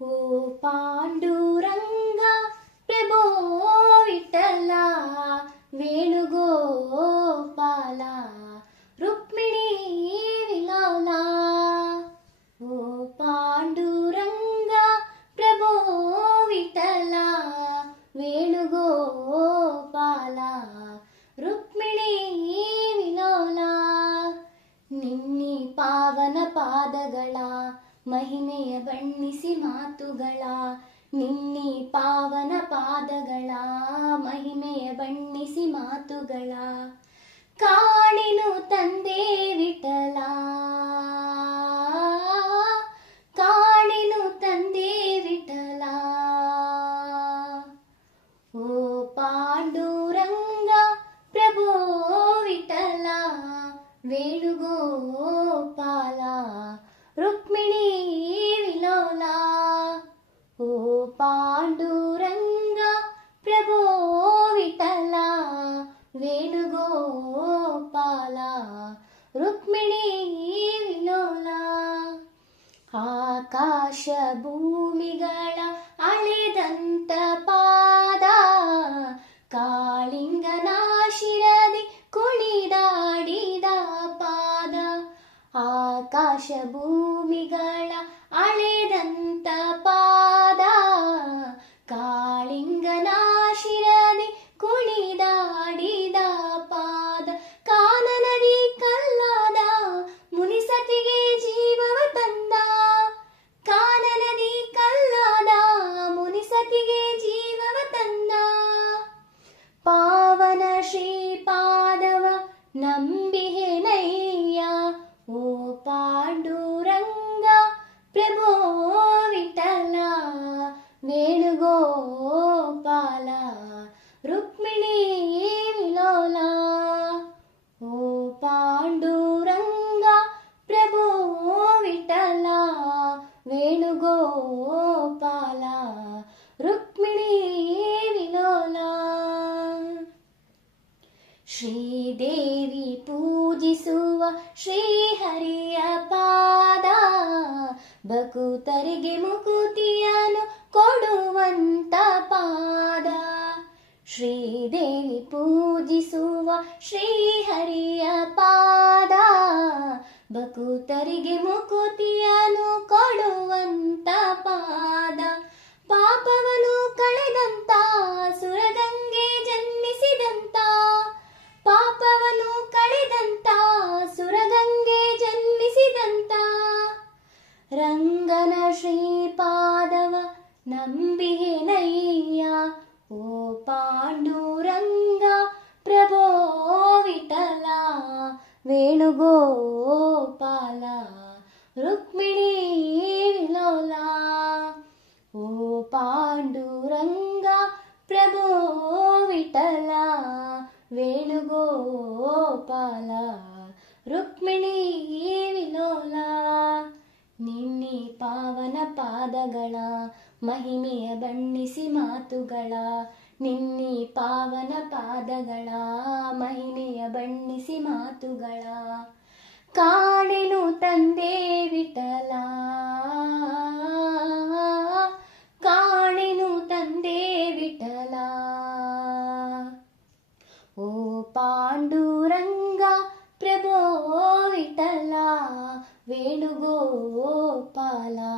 ఓ పాండురంగా ప్రభో విఠల వేణుగోపాల రుక్మిణీ విలోలా ఓ పాండురంగా ప్రభో విఠల వేణుగోపాల ರುಕ್ಮಿಣಿ ವಿಲೋಲ ನಿನ್ನಿ ಪಾವನ ಪಾದಗಳ ಮಹಿಮೆಯ ಬಣ್ಣಿಸಿ ಮಾತುಗಳ ನಿನ್ನಿ ಪಾವನ ಪಾದಗಳ ಮಹಿಮೆಯ ಬಣ್ಣಿಸಿ ಮಾತುಗಳ ಕಾಣಿನು ತಂದೆ ವಿಠಲ ಕಾಣಿನು ತಂದೆ ವಿಠಲ ಓ ಪಾಂಡುರಂಗ ಪ್ರಭೋ ವಿಠಲ ವೇಣುಗೋ ಆಕಾಶ ಭೂಮಿಗಳ ಅಳೆದಂತ ಪಾದ ಕಾಳಿಂಗನಾಶಿರದಿ ಕುಣಿದಾಡಿದ ಪಾದ. ಆಕಾಶ ಭೂಮಿಗಳ ವೇಣುಗೋಪಾಲ ರುಕ್ಮಿಣಿ ವಿಲೋಲ ಓ ಪಾಂಡುರಂಗ ಪ್ರಭೋ ವಿಠಲ ವೇಣುಗೋಪಾಲ ರುಕ್ಮಿಣಿ ವಿಲೋಲ ಶ್ರೀದೇವಿ ಪೂಜಿಸುವ ಶ್ರೀಹರಿಯ ಪಾದ ಭಕುತರಿಗೆ ಮುಕುತಿಯನ್ನು ಕೊಡುವಂತ ಪಾದ. ಶ್ರೀದೇವಿ ಪೂಜಿಸುವ ಶ್ರೀಹರಿಯ ಪಾದ. ಭಕುತರಿಗೆ ಮುಕುತಿಯನು ಕೊಡುವಂತ ಪಾದ. ಪಾಪವನು ವೇಣುಗೋಪಾಲ ರುಕ್ಮಿಣಿ ವಿಲೋಲ ಓ ಪಾಂಡುರಂಗ ಪ್ರಭೋ ವಿಠಲ ವೇಣುಗೋಪಾಲ ರುಕ್ಮಿಣಿ ವಿಲೋಲ ನಿನ್ನಿ ಪಾವನ ಪಾದಗಳ ಮಹಿಮೆಯ ಬಣ್ಣಿಸಿ ಮಾತುಗಳ ನಿನ್ನಿ ಪಾವನ ಪಾದಗಳ ಮಹಿಮೆಯ ಬಣ್ಣಿಸಿ ಮಾತುಗಳ ಕಾಣೆನು ತಂದೆ ವಿಠಲ ಕಾಣೆನು ತಂದೆ ವಿಠಲ ಓ ಪಾಂಡುರಂಗ ಪ್ರಭೋ ವಿಠಲ ವೇಣುಗೋಪಾಲ ರುಕ್ಮಿಣಿ